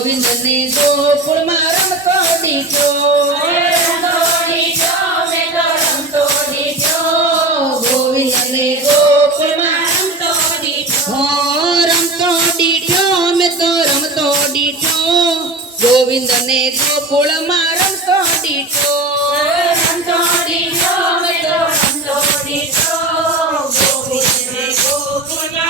ગોવિંદ ને ગોકુળમાં રમતો દીઠો ગોવિંદને ગોકુળમાં હો રમતો દીઠો મેં તો રમતો દીઠો ગોવિંદને ગોકુળમાં રમતો દીઠો માતા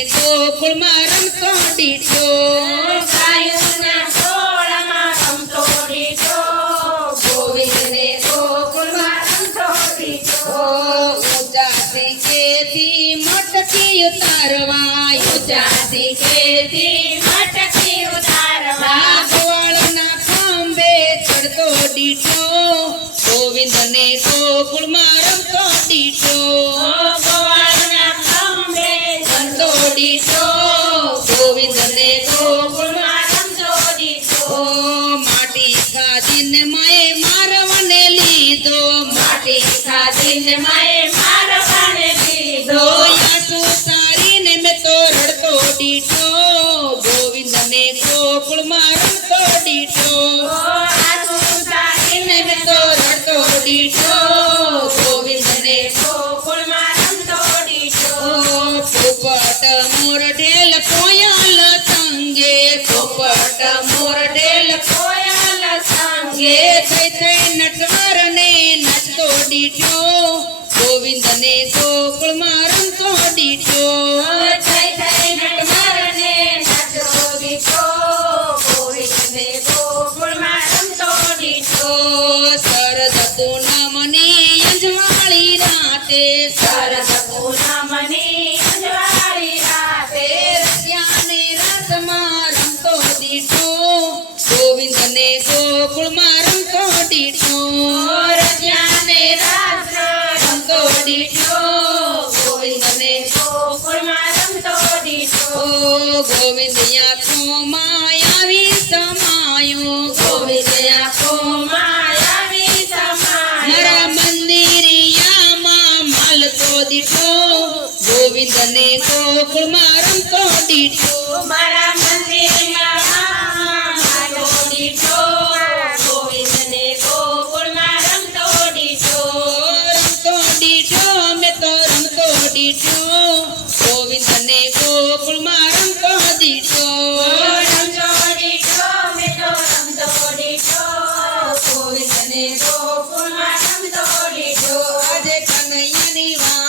ને ગોકુળમાં રમતો દીઠો ગોવિંદ ને ગોકુળમાં ઓ ઊંચા કેથી મટકી ઉતારવા. ઊંચા શીખેથી ગોવાળના ખંભે ચડતો દીઠો ગોવિંદ ને ગોકુળમાં રમતો દીઠો ખાધીને માએ દોયાસુ સારીને મેં તો રડતો ગોવિંદ ને ગોકુળમાં ગોવિંદ ને ગોકુળમાં તો દીઠો ઓ શરદ પૂનમની અંજવાળી રાતે. રસિયાને રમતો દીઠો ગોવિંદ ને દીઠો ગોવિંદ ને ઓ ગોવિંદ આંખોમાં આવી સમાયો. ગોવિંદ આંખોમાં મારા મંદિરિયામાં માલતો દીઠો. ગોવિંદ ને ગોકુળમાં રમતો દીઠો. મારા